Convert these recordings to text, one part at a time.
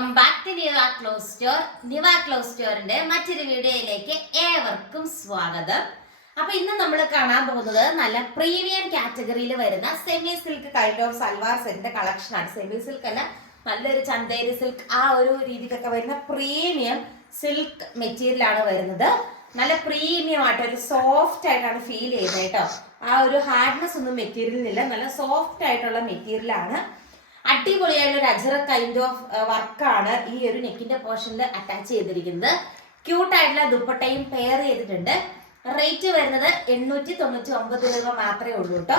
Welcome back to Niva cloth store. Niva cloth സ്റ്റോറിന്റെ മറ്റൊരു വീഡിയോയിലേക്ക് ഏവർക്കും സ്വാഗതം. അപ്പൊ ഇന്ന് നമ്മൾ കാണാൻ പോകുന്നത് നല്ല പ്രീമിയം കാറ്റഗറിയിൽ വരുന്ന semi silk kind of salwar സെറ്റിന്റെ കളക്ഷൻ ആണ്. സെമി സിൽക്ക് അല്ല, നല്ലൊരു ചന്തേരി സിൽക്ക് ആ ഒരു രീതിക്കൊക്കെ വരുന്ന പ്രീമിയം സിൽക്ക് മെറ്റീരിയൽ ആണ് വരുന്നത്. നല്ല പ്രീമിയം ആയിട്ട് ഒരു സോഫ്റ്റ് ആയിട്ടാണ് ഫീൽ ചെയ്യുന്നത് കേട്ടോ. ആ ഒരു ഹാർഡ്നെസ് ഒന്നും മെറ്റീരിയലിനില്ല, നല്ല സോഫ്റ്റ് ആയിട്ടുള്ള മെറ്റീരിയൽ ആണ്. അടിപൊളിയായിട്ടുള്ള ഒരു അജറ കൈൻഡ് ഓഫ് വർക്കാണ് ഈ ഒരു നെക്കിന്റെ പോർഷനിൽ അറ്റാച്ച് ചെയ്തിരിക്കുന്നത്. ക്യൂട്ട് ആയിട്ടുള്ള ദുപ്പട്ടയും പെയർ ചെയ്തിട്ടുണ്ട്. റേറ്റ് വരുന്നത് 899 രൂപ മാത്രമേ ഉള്ളൂ കേട്ടോ.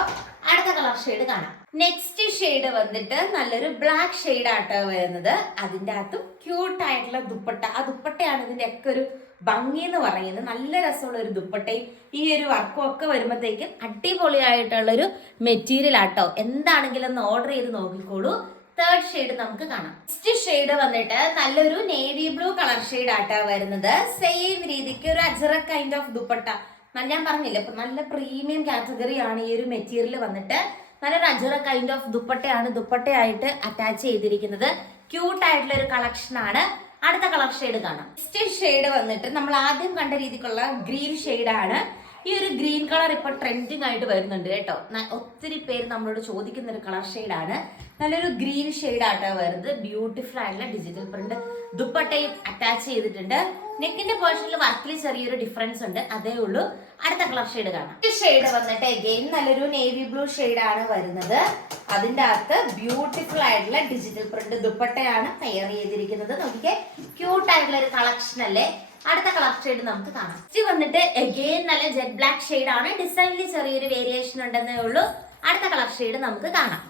അടുത്ത കളർ ഷെയ്ഡ് കാണാം. നെക്സ്റ്റ് ഷെയ്ഡ് വന്നിട്ട് നല്ലൊരു ബ്ലാക്ക് ഷെയ്ഡ് ആട്ടോ വരുന്നത്. അതിൻ്റെ അകത്തും ക്യൂട്ട് ആയിട്ടുള്ള ദുപ്പട്ട. ആ ദുപ്പട്ടയാണ് ഇതിന്റെ ഒക്കെ ഒരു ഭംഗി എന്ന് പറയുന്നത്. നല്ല രസമുള്ള ഒരു ദുപ്പട്ടയും ഈ ഒരു വർക്കും ഒക്കെ വരുമ്പോഴത്തേക്കും അടിപൊളിയായിട്ടുള്ളൊരു മെറ്റീരിയൽ ആട്ടോ. എന്താണെങ്കിലും ഒന്ന് ഓർഡർ ചെയ്ത് നോക്കിക്കോളൂ. തേർഡ് ഷെയ്ഡ് നമുക്ക് കാണാം. നെക്സ്റ്റ് ഷെയ്ഡ് വന്നിട്ട് നല്ലൊരു നേവി ബ്ലൂ കളർ ഷെയ്ഡ് ആട്ടോ വരുന്നത്. സെയിം രീതിക്ക് ഒരു അജറ കൈൻഡ് ഓഫ് ദുപ്പട്ട. ഞാൻ പറഞ്ഞില്ല, ഇപ്പൊ നല്ല പ്രീമിയം കാറ്റഗറി ആണ് ഈ ഒരു മെറ്റീരിയൽ വന്നിട്ട്. നല്ലൊരു അജറ കൈൻഡ് ഓഫ് ദുപ്പട്ടയാണ് ദുപ്പട്ടയായിട്ട് അറ്റാച്ച് ചെയ്തിരിക്കുന്നത്. ക്യൂട്ട് ആയിട്ടുള്ള ഒരു കളക്ഷൻ ആണ്. അടുത്ത കളർ ഷെയ്ഡ് കാണാം. നെക്സ്റ്റ് ഷെയ്ഡ് വന്നിട്ട് നമ്മൾ ആദ്യം കണ്ട രീതിക്കുള്ള ഗ്രീൻ ഷെയ്ഡ് ആണ്. ഈ ഒരു ഗ്രീൻ കളർ ഇപ്പൊ ട്രെൻഡിങ് ആയിട്ട് വരുന്നുണ്ട് കേട്ടോ. ഒത്തിരി പേര് നമ്മളോട് ചോദിക്കുന്ന ഒരു കളർ ഷെയ്ഡാണ്. നല്ലൊരു ഗ്രീൻ ഷെയ്ഡ് ആട്ടോ വരുന്നത്. ബ്യൂട്ടിഫുൾ ആയിട്ടുള്ള ഡിജിറ്റൽ പ്രിന്റ് ദുപ്പട്ടയും അറ്റാച്ച് ചെയ്തിട്ടുണ്ട്. നെക്കിന്റെ പോർഷനിൽ വർക്കിൽ ചെറിയൊരു ഡിഫറൻസ് ഉണ്ട്, അതേ ഉള്ളൂ. അടുത്ത കളർ ഷെയ്ഡ് കാണാം. ഈ ഷെയ്ഡ് വന്നിട്ട് അഗെയിൻ നല്ലൊരു നേവി ബ്ലൂ ഷെയ്ഡ് ആണ് വരുന്നത്. അതിന്റെ അകത്ത് ബ്യൂട്ടിഫുൾ ആയിട്ടുള്ള ഡിജിറ്റൽ പ്രിന്റ് ദുപ്പട്ടയാണ് പെയർ ചെയ്തിരിക്കുന്നത്. നോക്കിക്കേ, ക്യൂട്ട് ആയിട്ടുള്ള ഒരു കളക്ഷൻ അല്ലേ. അടുത്ത കളർ ഷെയ്ഡ് നമുക്ക് കാണാം. ഇത് വന്നിട്ട് അഗെയിൻ നല്ല ജെറ്റ് ബ്ലാക്ക് ഷെയ്ഡ് ആണ്. ഡിസൈനിൽ ചെറിയൊരു വേരിയേഷൻ ഉണ്ടെന്നേ ഉള്ളൂ. അടുത്ത കളർ ഷെയ്ഡ് നമുക്ക് കാണാം.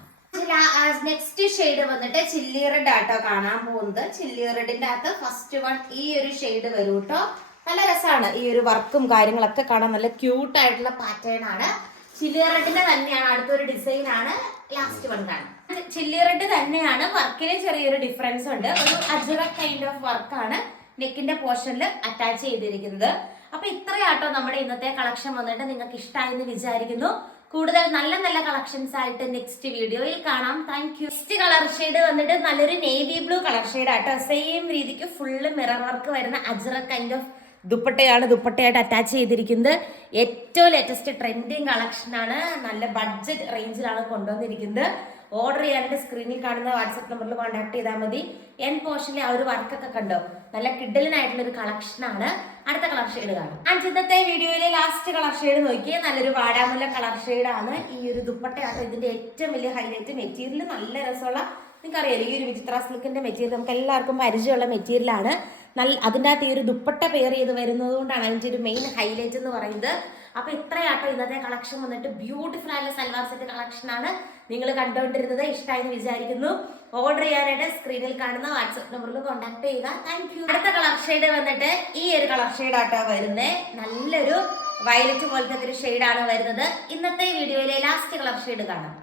നെക്സ്റ്റ് ഷെയ്ഡ് വന്നിട്ട് ചില്ലി റെഡ് ആട്ടോ കാണാൻ പോകുന്നത്. ചില്ലി റെഡിന്റെ അകത്ത് ഫസ്റ്റ് വൺ ഈ ഒരു ഷെയ്ഡ് വരും കേട്ടോ. നല്ല രസമാണ് ഈ ഒരു വർക്കും കാര്യങ്ങളൊക്കെ കാണാൻ. നല്ല ക്യൂട്ട് ആയിട്ടുള്ള പാറ്റേൺ ആണ്. ചില്ലി റെഡിന്റെ തന്നെയാണ് അടുത്തൊരു ഡിസൈൻ ആണ്. ലാസ്റ്റ് വൺ കാണാം. ചില്ലി റെഡ് തന്നെയാണ്, വർക്കിന് ചെറിയൊരു ഡിഫറൻസ് ഉണ്ട്. ഒരു അജറ കൈൻഡ് ഓഫ് വർക്കാണ് നെക്കിന്റെ പോർഷനിൽ അറ്റാച്ച് ചെയ്തിരിക്കുന്നത്. അപ്പൊ ഇത്രയാട്ടോ നമ്മുടെ ഇന്നത്തെ കളക്ഷൻ വന്നിട്ട്. നിങ്ങൾക്ക് ഇഷ്ടമായി എന്ന് വിചാരിക്കുന്നു. കൂടുതൽ നല്ല നല്ല കളക്ഷൻസ് ആയിട്ട് നെക്സ്റ്റ് വീഡിയോയിൽ കാണാം. Thank you. Next colour shade വന്നിട്ട് നല്ലൊരു നേവി ബ്ലൂ കളർ ഷെയ്ഡ് ആട്ടോ. സെയിം രീതിക്ക് ഫുള്ള് മിറർ വർക്ക് വരുന്ന അജറ കൈൻഡ് ഓഫ് ദുപ്പട്ടയാണ് ദുപ്പട്ടയായിട്ട് അറ്റാച്ച് ചെയ്തിരിക്കുന്നത്. ഏറ്റവും ലേറ്റസ്റ്റ് ട്രെൻഡിങ് കളക്ഷൻ ആണ്. നല്ല ബഡ്ജറ്റ് റേഞ്ചിലാണ് കൊണ്ടുവന്നിരിക്കുന്നത്. ഓർഡർ ചെയ്യാനായിട്ട് സ്ക്രീനിൽ കാണുന്ന വാട്സ്ആപ്പ് നമ്പറിൽ കോൺടാക്ട് ചെയ്താൽ മതി. എൻ പോർഷനിലെ ആ ഒരു വർക്കൊക്കെ കണ്ടോ, നല്ല കിഡലിനായിട്ടുള്ള ഒരു കളക്ഷൻ ആണ്. അടുത്ത കളർ ഷെയ്ഡ് കാണാം. അഞ്ചത്തെ വീഡിയോയിലെ ലാസ്റ്റ് കളർ ഷെയ്ഡ് നോക്കിയേ, നല്ലൊരു വാടാമുല്ല കളർ ഷെയ്ഡാണ്. ഈ ഒരു ദുപ്പട്ടയാണ് ഇതിന്റെ ഏറ്റവും വലിയ ഹൈലൈറ്റ്. മെറ്റീരിയൽ നല്ല രസമുള്ള, നിങ്ങൾക്കറിയാലോ ഈ ഒരു വിചിത്ര സിൽക്കിന്റെ മെറ്റീരിയൽ നമുക്ക് എല്ലാവർക്കും പരിചയമുള്ള മെറ്റീരിയലാണ്. അതിൻ്റെ അകത്ത് ഈ ഒരു ദുപ്പട്ട പെയർ ചെയ്ത് വരുന്നത് കൊണ്ടാണ് അതിൻ്റെ ഒരു മെയിൻ ഹൈലൈറ്റ് എന്ന് പറയുന്നത്. അപ്പൊ ഇത്രയാട്ടോ ഇന്നത്തെ കളക്ഷൻ വന്നിട്ട്. ബ്യൂട്ടിഫുൾ ആയിട്ടുള്ള സൽവാർ സെറ്റ് കളക്ഷൻ ആണ് നിങ്ങൾ കണ്ടുകൊണ്ടിരുന്നത്. ഇഷ്ടമായി എന്ന് വിചാരിക്കുന്നു. ഓർഡർ ചെയ്യാനായിട്ട് സ്ക്രീനിൽ കാണുന്ന വാട്സ്ആപ്പ് നമ്പറിൽ കോൺടാക്ട് ചെയ്യുക. Thank you. അടുത്ത കളർ ഷെയ്ഡ് വന്നിട്ട് ഈ ഒരു കളർ ഷെയ്ഡ് ആട്ടോ വരുന്നത്. നല്ലൊരു വയലറ്റ് പോലത്തെ ഒരു ഷെയ്ഡാണ് വരുന്നത്. ഇന്നത്തെ വീഡിയോയിലെ ലാസ്റ്റ് കളർ ഷെയ്ഡ് കാണാം.